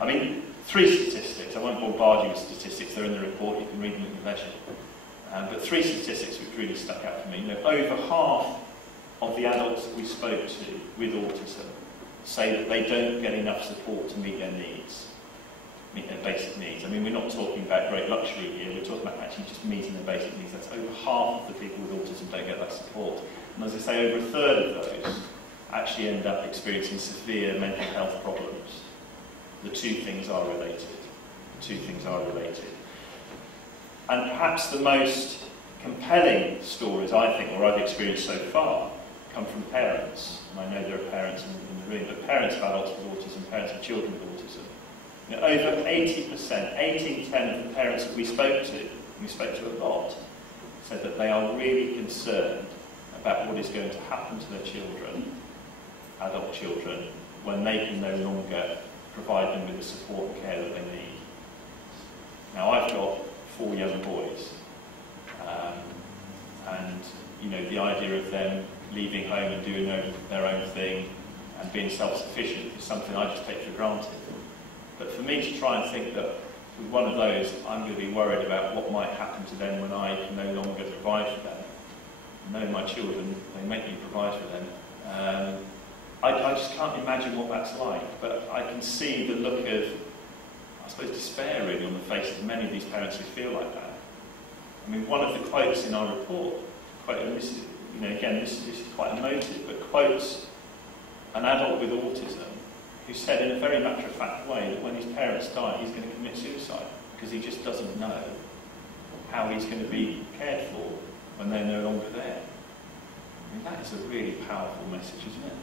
I mean, 3 statistics. I won't bombard you with statistics. They're in the report. You can read them at your leisure. But 3 statistics which really stuck out for me. You know, over half of the adults that we spoke to with autism say that they don't get enough support to meet their needs, meet their basic needs. I mean, we're not talking about great luxury here. We're talking about actually just meeting their basic needs. That's over half of the people with autism don't get that support. And as I say, over a third of those actually end up experiencing severe mental health problems. The 2 things are related. The 2 things are related. And perhaps the most compelling stories, I think, or I've experienced so far, come from parents. And I know there are parents in the room, but parents of adults with autism, parents of children with autism. You know, over 80%, 18 10 of the parents that we spoke to a lot, said that they are really concerned about what is going to happen to their children, adult children, when they can no longer provide them with the support and care that they need. Now, I've got 4 young boys, and you know, the idea of them leaving home and doing their own thing and being self-sufficient is something I just take for granted. But for me to try and think that with one of those, I'm going to be worried about what might happen to them when I can no longer provide for them. I know my children, they make me provide for them. I just can't imagine what that's like, but I can see the look of, I suppose, despair really on the faces of many of these parents who feel like that. I mean, one of the quotes in our report, and this is, you know, again, this is quite emotive, but quotes an adult with autism who said in a very matter-of-fact way that when his parents die, he's going to commit suicide because he just doesn't know how he's going to be cared for when they're no longer there. I mean, that is a really powerful message, isn't it?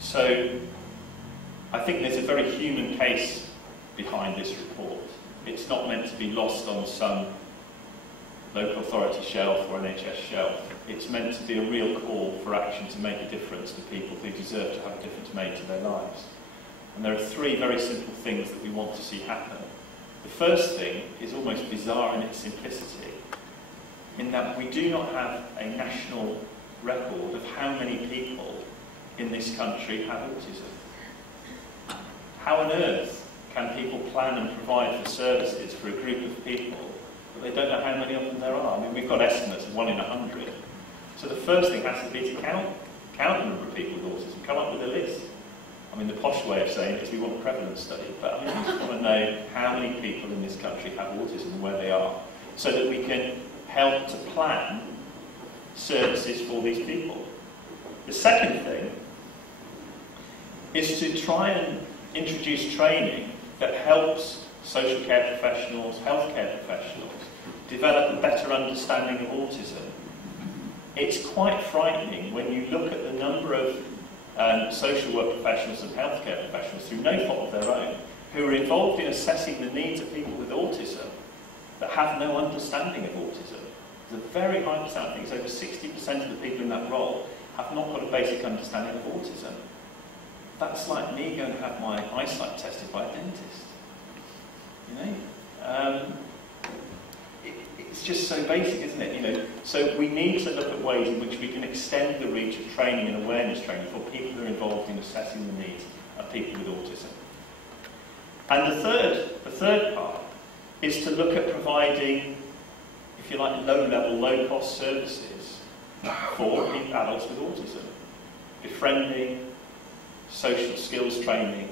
So I think there's a very human case behind this report. It's not meant to be lost on some local authority shelf or NHS shelf. It's meant to be a real call for action to make a difference to people who deserve to have a difference made to their lives. And there are 3 very simple things that we want to see happen. The first thing is almost bizarre in its simplicity, in that we do not have a national record of how many people in this country have autism. How on earth can people plan and provide for services for a group of people, but they don't know how many of them there are? I mean, we've got estimates of 1 in 100. So the first thing has to be to count the number of people with autism, come up with a list. I mean, the posh way of saying it is we want a prevalence study, but I mean, we just want to know how many people in this country have autism and where they are, so that we can help to plan services for these people. The second thing is to try and introduce training that helps social care professionals, healthcare professionals, develop a better understanding of autism. It's quite frightening when you look at the number of social work professionals and healthcare professionals, through no fault of their own, who are involved in assessing the needs of people with autism that have no understanding of autism. There's a very high percent, I think it's over 60% of the people in that role have not got a basic understanding of autism. That's like me going to have my eyesight tested by a dentist. You know? It's just so basic, isn't it? You know, so we need to look at ways in which we can extend the reach of training and awareness training for people who are involved in assessing the needs of people with autism. And the third part is to look at providing, if you like, low-level, low-cost services for adults with autism. Befriending, social skills training,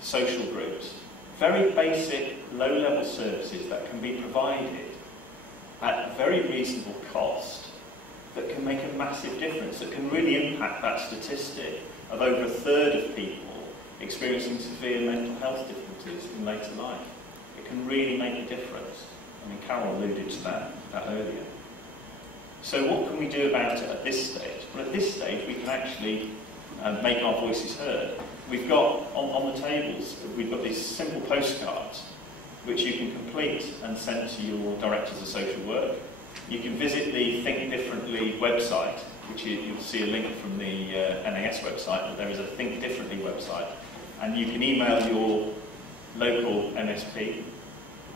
social groups. Very basic, low-level services that can be provided at a very reasonable cost that can make a massive difference, that can really impact that statistic of over a third of people experiencing severe mental health difficulties in later life. It can really make a difference. I mean, Carol alluded to that earlier. So what can we do about it at this stage? Well, at this stage, we can actually make our voices heard. We've got, on the tables, we've got these simple postcards which you can complete and send to your directors of social work. You can visit the Think Differently website, which you'll see a link from the NAS website, but there is a Think Differently website. And you can email your local MSP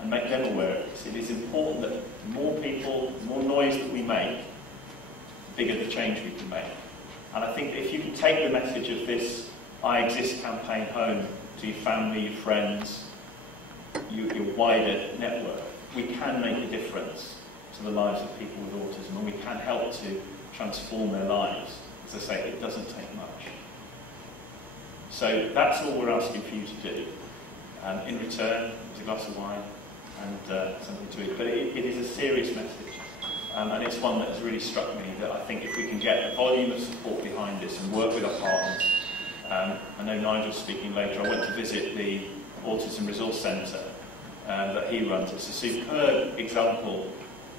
and make them aware of this. It is important that more people, more noise that we make, the bigger the change we can make. And I think if you can take the message of this I Exist campaign home to your family, your friends, your wider network, we can make a difference to the lives of people with autism, and we can help to transform their lives. As I say, it doesn't take much. So that's all we're asking for you to do. In return, there's a glass of wine and something to eat. But it is a serious message, and it's one that has really struck me, that I think if we can get a volume of support behind this and work with our partners. I know Nigel's speaking later. I went to visit the Autism Resource Centre that he runs. It's a superb example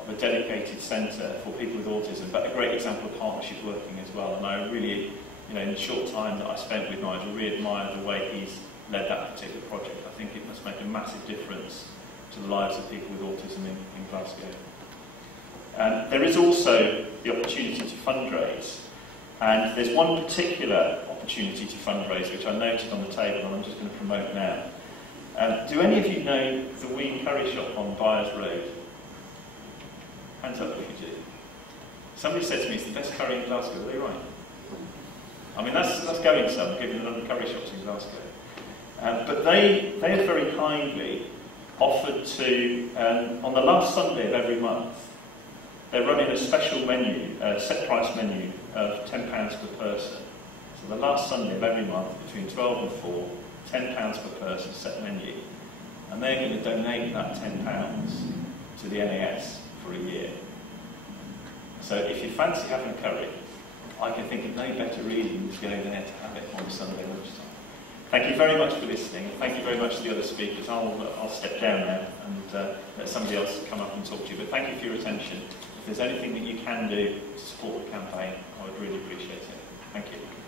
of a dedicated centre for people with autism, but a great example of partnership working as well. And I really, in the short time that I spent with Nigel, really admired the way he's led that particular project. I think it must make a massive difference to the lives of people with autism in Glasgow. There is also the opportunity to fundraise, and there's one particular opportunity to fundraise which I noted on the table, and I'm just going to promote now. Do any of you know the Ween Curry Shop on Byres Road? Hands up if you do. Somebody said to me it's the best curry in Glasgow. Are they right? I mean, that's going some, given the number of curry shops in Glasgow. But they have very kindly offered to, on the last Sunday of every month, they're running a special menu, a set price menu of £10 per person. So the last Sunday of every month, between 12 and 4, £10 per person set menu. And they're going to donate that £10 to the NAS for a year. So if you fancy having a curry, I can think of no better reason than to go there to have it on Sunday lunchtime. Thank you very much for listening, and thank you very much to the other speakers. I'll step down now and let somebody else come up and talk to you. But thank you for your attention. If there's anything that you can do to support the campaign, I would really appreciate it. Thank you.